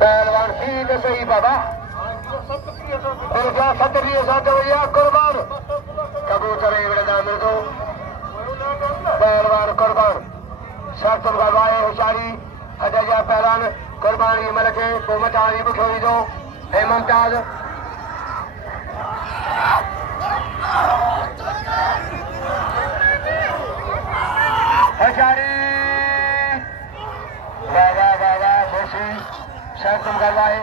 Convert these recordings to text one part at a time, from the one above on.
पहलवान सीध सही बाबा 37 भैया कुर्बान कबूतर मृदो पहलवान कुर्बान शर्त गवाए होशियारी हजा पहलवान कुर्बान ये मलके को मचारी बुखोई दो हे मुमताज होशियारी बाबा बाबा मुर्शी शर्त गवाए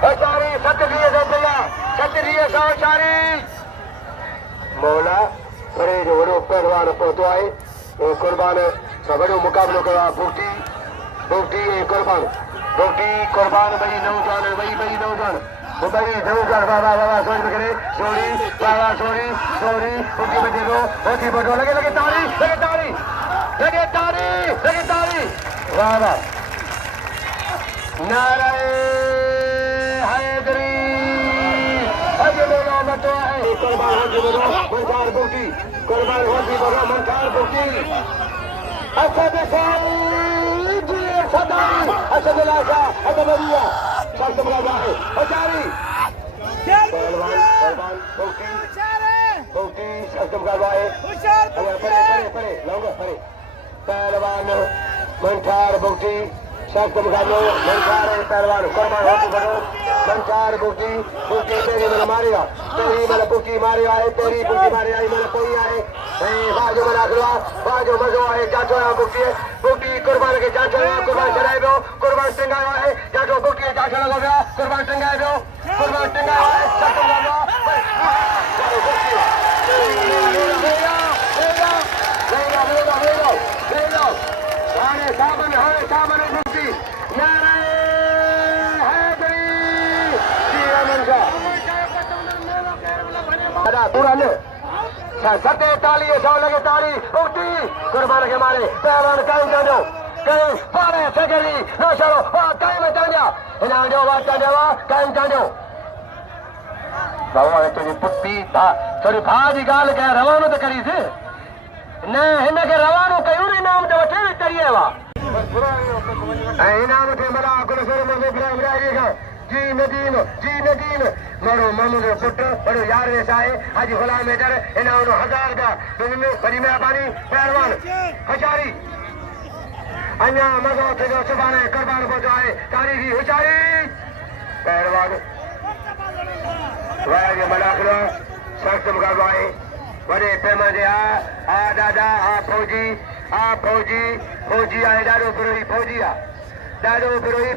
होशियारी 37 होशियारी मौला बड़े जो बड़ो पहलवान पहुंचो आए वो कुर्बान बड़ो मुकाबलो करा बुगटी बुगटी कुर्बान बड़ी नौजवान बड़ी नौजवान वो बड़ी नौजवान बाबा बाबा सोच में करे सोरी बाबा सोरी बुगटी बच्चे को होती बटो लगे तारी बाबा नारायण हैदरी बटो है कुर्बान होती बटो मनकार बुगटी कुर्बान होती बटो मनकार बुगटी असद लाशा अदबरिया शर्त बना है होशियारी कुर्बान बुगटी शर्त बना है परे लौंगा परे पहलवान मनकार बुगटी शर्त मुकाबलो मनकार पहलवान कुर्बान होती बटो मनकार बुगटी तेरी मैंने मारेगा तेरी मैंने बुगटी मारेगा तेरी बुगटी मारेगा मैंने कोई आए बाजू मलाखरा बाजू मजो आए जाटो बुगटी कुर्बान के जाटो कुर्बान चढ़ाए कुर्बान टंगाया है जाटो बुगटी जाटो लगा गया कुर्बान टंगाया कुर्बान टंगाया है जाटो लगा सामने बुगटी नारायण हैदरी पूरा ले 47 लगे ताली बुगटी कुर्बान के मारे पहलवान कायम जानो कहीं पारे सेकंडी नो चलो कायम जानो इनाम जो बात जानो कायम जानो बाबा तेरी पुट्टी था थोड़ी भाजी गाल के रवानो तो करी से न हिन के रवानो कयूं इनाम जो वठे करिए वा इनाम थे मला कुल सर में बिराएगा जी नदीम मारो मामू जो पुट बड़ो यार वैसा है आज गुलाम हैदर इनाम 1000 का बड़ी मेहरबानी पहलवान होशियारी अन्या मजो थे जो सुभाने कुर्बान को जो है तारीखी होशियारी पहलवान वाह मलाखरा शर्त मुकाबला बड़े पैमाने आ दादा आ फौजी आए दादो बिरोही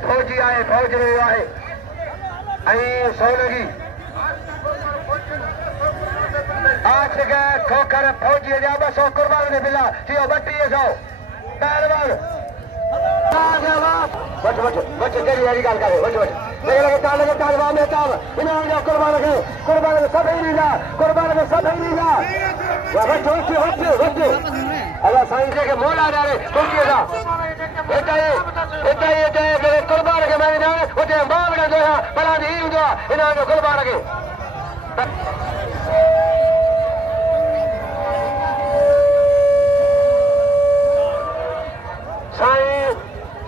फौजी आए फौज रही है सोनगी आज के खोखर फौजी जा 200 कुर्बान ने मिला 3200 पहलवान बच तेरी यारी गाल करे बच लगे ताल में ताल इनाम जो कुर्बान के सब ही नहीं जा बच अल्लाह साईं के मोला जा रे कोकिएगा एटा कुर्बान के मैदान उते बावड़ा जो है भला दी जो इनाम जो कुर्बान के साईं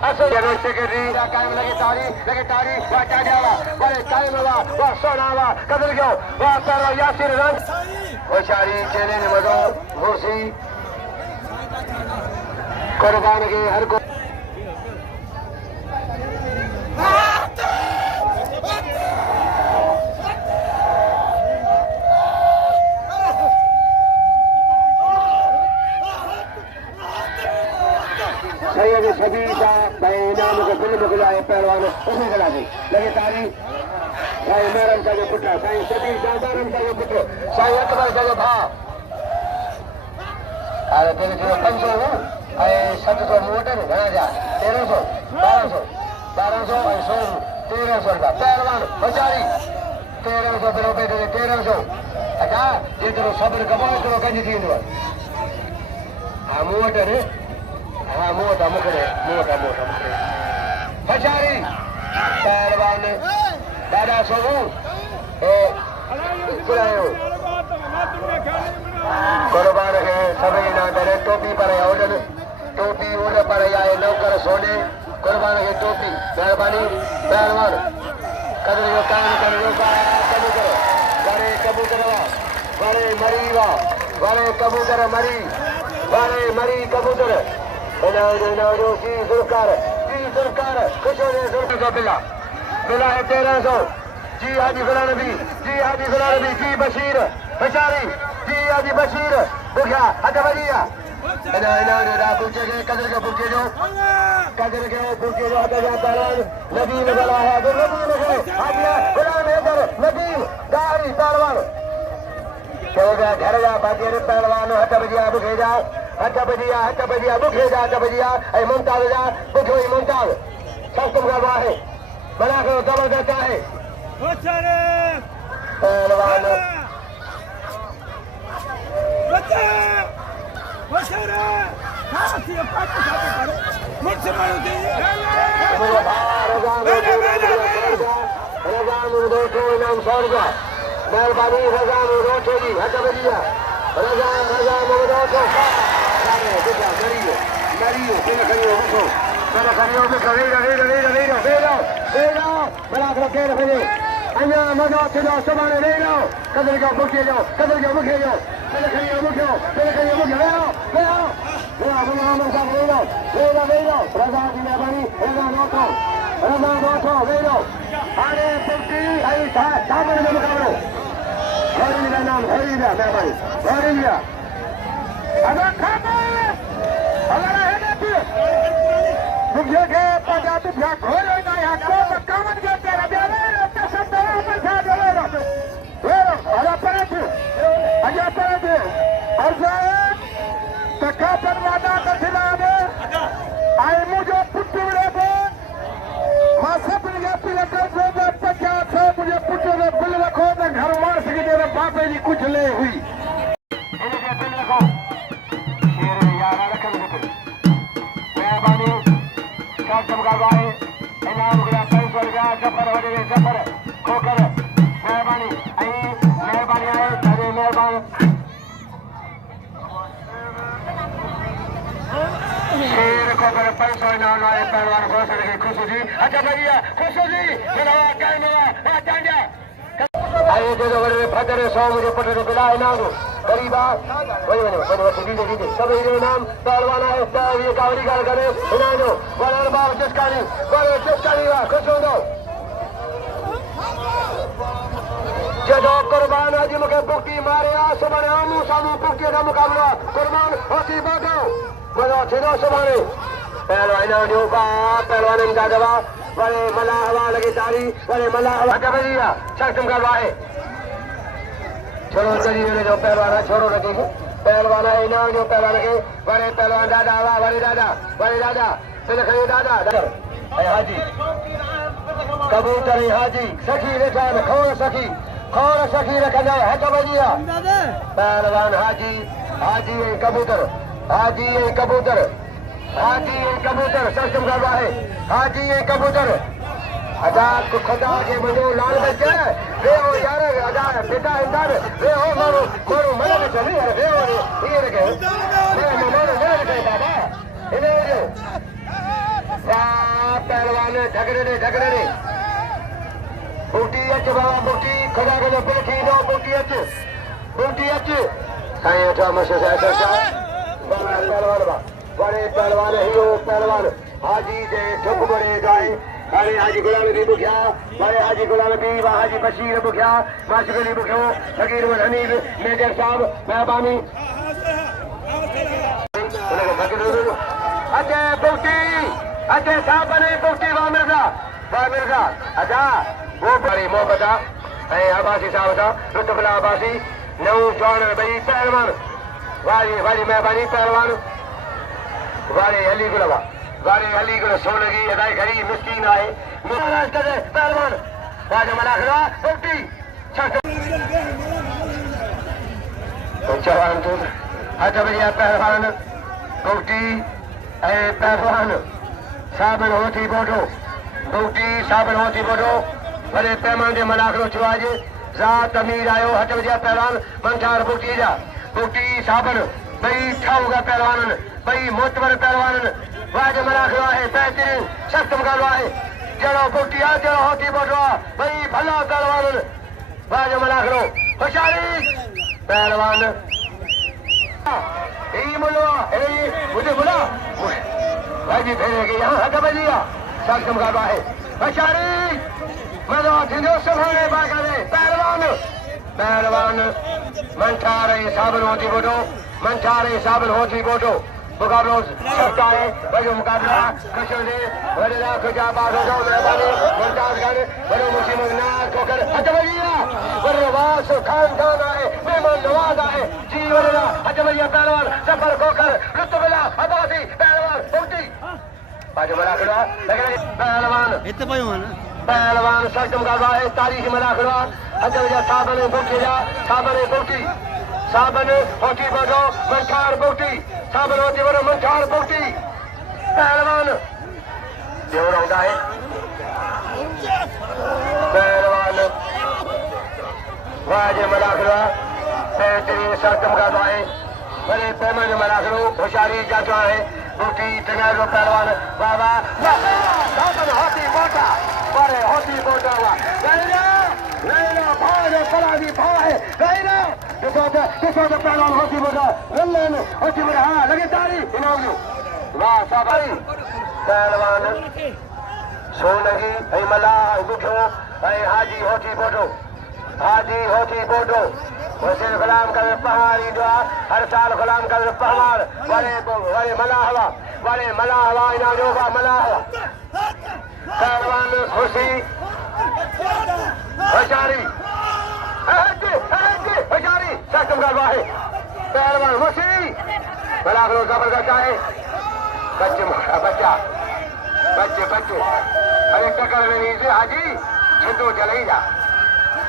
असो जनरल सेक्रेटरी कायम लगे तारी वाचा जावा बड़े कायम हुआ वा सोनावा कदर गयो वा तारो यासिर रंग होशियारी चेले ने मजो मुर्सी कुर्बान के हर को सैयद सभी भाई नाम को फिल्म बुलाए पहलवान उसे चला दी लगे तारी साईं मैरम का जो पुत्र साईं सभी दादारम का जो पुत्र साईं अकबर का जो भाव अरे तेरे 500 हो 700 मोटर घना जा 1300 1200 और 1300 रुपया पहलवान होशियारी 1300 फिर बेटे 1300 अच्छा जेतिरो सब्र कबो एतिरो कंज थींदो हा मूं वटि हाँ मोटा मुखड़े होशियारी पहलवान दादा सोबू कुर्बान के सभी ना करे टोपी पर ओडन टोपी उड़ पर आए नौकर सोने कुर्बान की टोपी मेहरबानी पहलवान कदर को काम करो कबूतर बड़े कबूतर बड़े मरी बड़े कबूतर मरी बड़े मरी कबूतर जी सरकार खुश हो जाए सुरकार बिला बिला है 1300 जी हाजी गुलाम नबी जी हाजी गुलाम नबी जी बशीर बेचारी जी हाजी बशीर बुखा हट बजिया पूछे गए कदर के पूछे जो हट गया पहलवान नबी ने बोला है नबी ने गुलाम हैदर नबी गाड़ी पहलवान चलेगा घर जा बाकी पहलवान हट बजिया बुखे जा हट बजिया बुखे जा हट बजिया मुमताज जा बुखे मुमताज सब तुम का है बना करो जबरदस्त है पहलवान मेहरबानी रजा रोटी हट बजिया रजा Malakhro के रखे अन्या मनो चलो सुभाने ले लो कदर का मुखे जाओ कदर का मुखे जाओ पहले खड़ियो मुखे ले आओ मोहम्मद साहब ले लो रजा की मेहरबानी रजा नोटो ले लो अरे पुट्टी आई सामने में मुकाबलो हरी का नाम हरी मेहरबानी हरी अगर खाते अगर है ना मुझे के पता तो क्या खोलो ना यहाँ को कामन के तेरा बेरे तो सब तो अपन खा दे लो अरे परंतु और तो क्या परवादा तो खिलावे आई मुझे पुट्टूरे को मासे पुलिया पिले को जो पचास से मुझे पुट्टूरे पुल रखो तो घर मार सके तेरे बापे जी कुछ ले हुई इन्हें पुल रखो शेर यार रखो मेहरबानी चमकावाए इनाम गया 500 रुपया जफर हो गए जफर खोकर मेहरबानी आए अरे मेहरबान शेर खोकर 500 इनाम आए पहलवान हो सके खुश जी अच्छा भैया खुश जी मेरा क्या मेरा टांगा आए दे दो बड़े फटर 100 मुझे पटरे बिला इनाम गरीबा वही सब इनाम पहलवान है ये कावरी गाल करे इनाम दो बड़े बाप चिस्कारी खुश हो दो जदो कुर्बान जी मुखे बुक्की मारे सुबह आमू सामू बुक्की का मुकाबला कुर्बान होती बागो मनो छिदो सुबह पहलवान इनाम दो पहलवान इमदादवा बड़े मला हवा लगी तारी बड़े मला हवा जबरिया शक्तम करवाए छोड़ो चलिए जो पहलवान छोड़ो लगेगी पहलवान इनाम जो पहलवान के बड़े पहलवान दादा वाह बड़े दादा दादा हाजी कबूतर हाजी सखी रेखान खोर सखी रखना है कबजिया पहलवान हाजी कबूतर सक्षम करवा है हाजी कबूतर आजाद को खुदा के मनो लाल बच्चे वे हो यार आजाद पिता इंसान वे हो मारो कोरो मना के चली यार वे हो ये रखे मैं के बाबा इन्हें जो पहलवान झगड़े बूटी अच बाबा बूटी खुदा के बिल थी दो बूटी अच साईं उठा मसे से बड़े पहलवान हियो पहलवान हाजी जे ठुक बड़े गाए अरे हाजी गुलाम नबी बुखिया बड़े हाजी गुलाम नबी हाजी बशीर बुखिया माशगली बुखियो फकीर बन हनीफ मेजर साहब मेहरबानी अजय बूटी अजय साहब बने बूटी वाह मिर्जा अच्छा वो बड़ी मोहब्बत आबासी साहब था रुतबला आबासी नौ जवान भाई पहलवान वारी मेहरबानी पहलवान वारे अली गुल सोलगी अदाई घरी मिस्कीन आए महाराज करे पहलवान राजा मलाखरा बोटी जवान तो हट भैया पहलवान बोटी पहलवान साबन होती बोटो बड़े पैमान के मलाखरो चुआज जात अमीर आयो हट भैया पहलवान मंठार बोटी साबन भाई ठाऊगा पहलवान भाई मोतबर पहलवान वाज मलाखरा है बेहतरीन सख्त मुकाबला है जड़ो बुटिया जड़ो होती बोटवा भाई भला पहलवान वाज मलाखरो होशियारी पहलवान मुझे बोला भाई फेरे के यहाँ हक बजिया सख्त मुकाबला है होशियारी मनो संभाले बागाने पहलवान पहलवान मंठारे साबन होती बोटो मंठारे साबन होती बोटो मुकाबलो सकता है भाई मुकाबला कृष्ण ने बड़े लाख जा बादो जाओ मेहरबानी मुमताज खान बड़े मुसीम ना कोकर हजमैया बड़े वास खान आए मेहमान नवाज आए जी बड़े हजमैया पहलवान सफर कोकर रुतबला अबासी पहलवान बहुती बाजू मलाखड़ा पहलवान इतने भाई हो ना पहलवान सख्त मुकाबला है तारीखी मलाखड़ा हजमैया साबन बहुती साबन होती बड़ो मंठार बहुती साबन होती बड़ो मंठार बहुती पहलवान देवर होता है पहलवान वाज मलाखड़ा बेहतरीन सख्त मुकाबला है बड़े पैमन मलाखड़ो होशियारी जाता है बहुती टंगारो पहलवान बाबा साबन होती बोटा बड़े होती बोटा हुआ नहीं भाव फलानी भाव है नहीं पहलवान होती बोला होती बोला हाँ लगे तारी इनाम वाह साबारी पहलवान सोलगी ऐ मला बुठो ऐ हाजी होती बोटो वैसे गुलाम का पहाड़ी दुआ हर साल गुलाम का पहाड़ वाले मला हवा इनाम जो मला हवा पहलवान खुशी होशियारी होशियारी सख्त मुकाबला है पहलवान मुसी मलाखरो जबरदस्त है बच्चे अरे टक्कर नहीं से हाजी छिंदो चले जा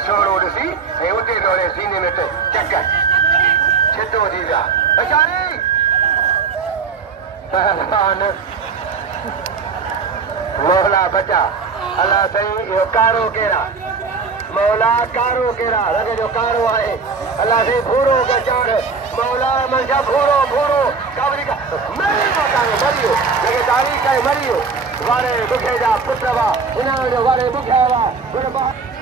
सोड़ो सी उते दोरे सीने में चक्कर छिंदो दी जा होशियारी पहलवान मौला बचा अल्लाह सही यो कारो केरा मौला कारो केरा लगे जो कारो है अल्लाह से भूरो का चार मौला मंशा भूरो काबरी का मरियो लगे तारीख का मरियो वारे बुखे जा पुत्रवा इना जो वारे बुखेवा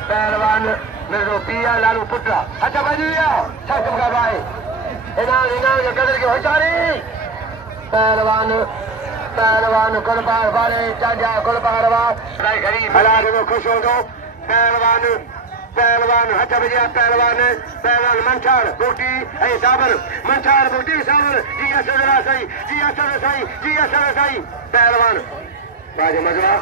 पहलवान मेरे पिया लालू पुत्रा अच्छा बजिया सख्त का भाई इना जो कदर की होशियारी पहलवान गुलबार वाले चाचा गुलबार वाले गरीब भला जो खुश हो दो पहलवान हथ बजिया पहलवान मंठार बोटी ऐ साबर मंठार बोटी साबर जी असरा सही पहलवान बाजे मजवा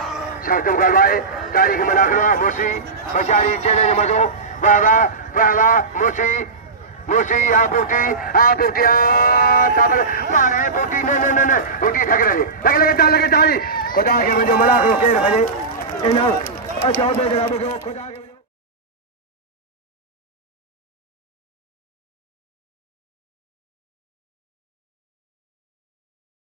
शर्तम करवाए तारीख मलाखरा मुसी बचारी चैलेंज मजो बाबा मुसी आ बोटी साबर मारे बोटी न बोटी ठग रही लगे तारी खुदा के मुझे मलाखरो केर भजे इना अच्छा हो गया खुदा के